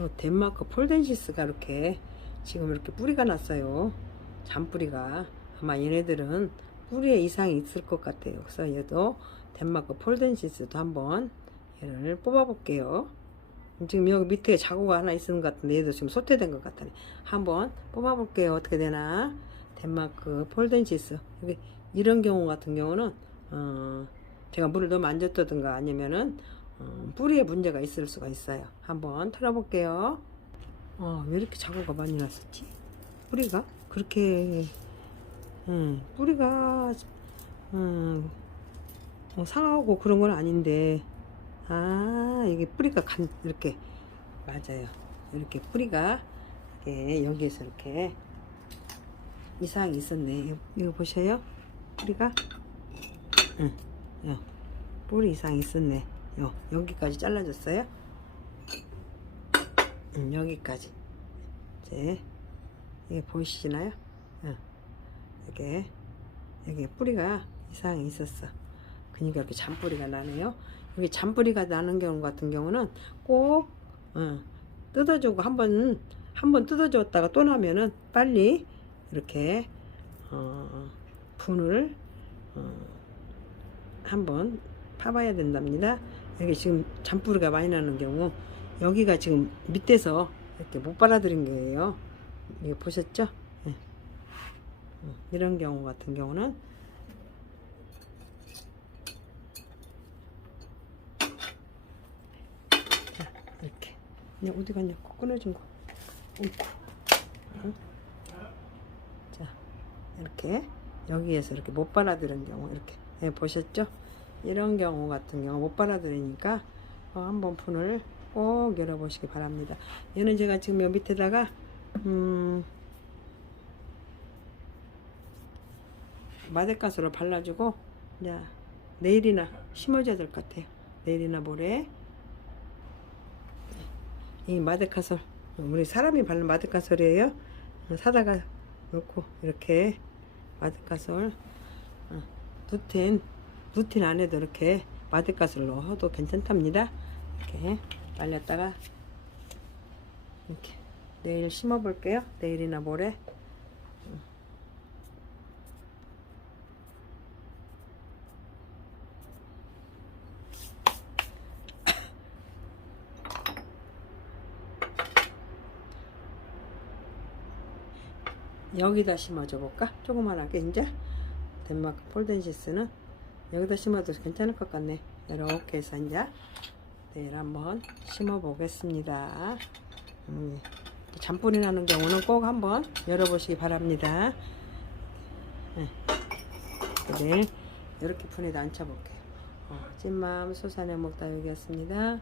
요 덴마크 폴덴시스가 이렇게 지금 이렇게 뿌리가 났어요. 잔뿌리가 아마 얘네들은 뿌리에 이상이 있을 것 같아요. 그래서 얘도 덴마크 폴덴시스도 한번 얘를 뽑아 볼게요. 지금 여기 밑에 자구가 하나 있는 것 같은데 얘도 지금 소태된 것 같다네. 한번 뽑아 볼게요. 어떻게 되나? 덴마크 폴덴시스 이런 경우 같은 경우는 어, 제가 물을 너무 안 줬다든가 아니면은 어, 뿌리에 문제가 있을 수가 있어요. 한번 털어볼게요. 어, 왜 이렇게 자구가 많이 났었지? 뿌리가 그렇게 음, 뿌리가 음, 뭐 상하고 그런 건 아닌데 아 이게 뿌리가 간 이렇게 맞아요. 이렇게 뿌리가 이렇게 여기에서 이렇게 이상이 있었네. 이거, 이거 보셔요. 뿌리가 응, 요 뿌리 이상이 있었네. 요 여기까지 잘라졌어요. 응, 여기까지 이제 이게 보이시나요? 응. 이게 여기 뿌리가 이상이 있었어. 그러니까 이렇게 잔뿌리가 나네요. 여기 잔뿌리가 나는 경우 같은 경우는 꼭 응, 뜯어주고 한 번 한 번 뜯어줬다가 또 나면은 빨리 이렇게 어, 분을 어, 한번 파봐야 된답니다. 여기 지금 잔뿌리가 많이 나는 경우 여기가 지금 밑에서 이렇게 못 빨아들인 거예요. 이거 보셨죠? 예. 어, 이런 경우 같은 경우는 자, 이렇게 그냥 어디 갔냐고 끊어진 거. 자, 이렇게 여기에서 이렇게 못 빨아들인 경우 이렇게 예, 보셨죠? 이런 경우 같은 경우 못 빨아들이니까 어, 한번 푼을 꼭 열어보시기 바랍니다. 얘는 제가 지금 여 밑에다가 음, 마데가스로 발라주고 이제 내일이나 심어줘야 될 것 같아요. 내일이나 모레 이 마데카솔 우리 사람이 바른 마데카솔이에요. 사다가 놓고 이렇게 마데카솔 어, 루틴 루틴 안에도 이렇게 마데카솔 넣어도 괜찮답니다. 이렇게 말렸다가 이렇게 내일 심어 볼게요. 내일이나 모레. 여기다 심어줘 볼까? 조그만하게 이제 덴마크 폴덴시스는 여기다 심어도 괜찮을 것 같네. 이렇게 해서 이제 내일 한번 심어 보겠습니다. 음, 잔뿌리 나는 경우는 꼭 한번 열어보시기 바랍니다. 네. 이렇게 분에다 앉혀볼게요. 어, 찐마음 소산의 목다육이었습니다.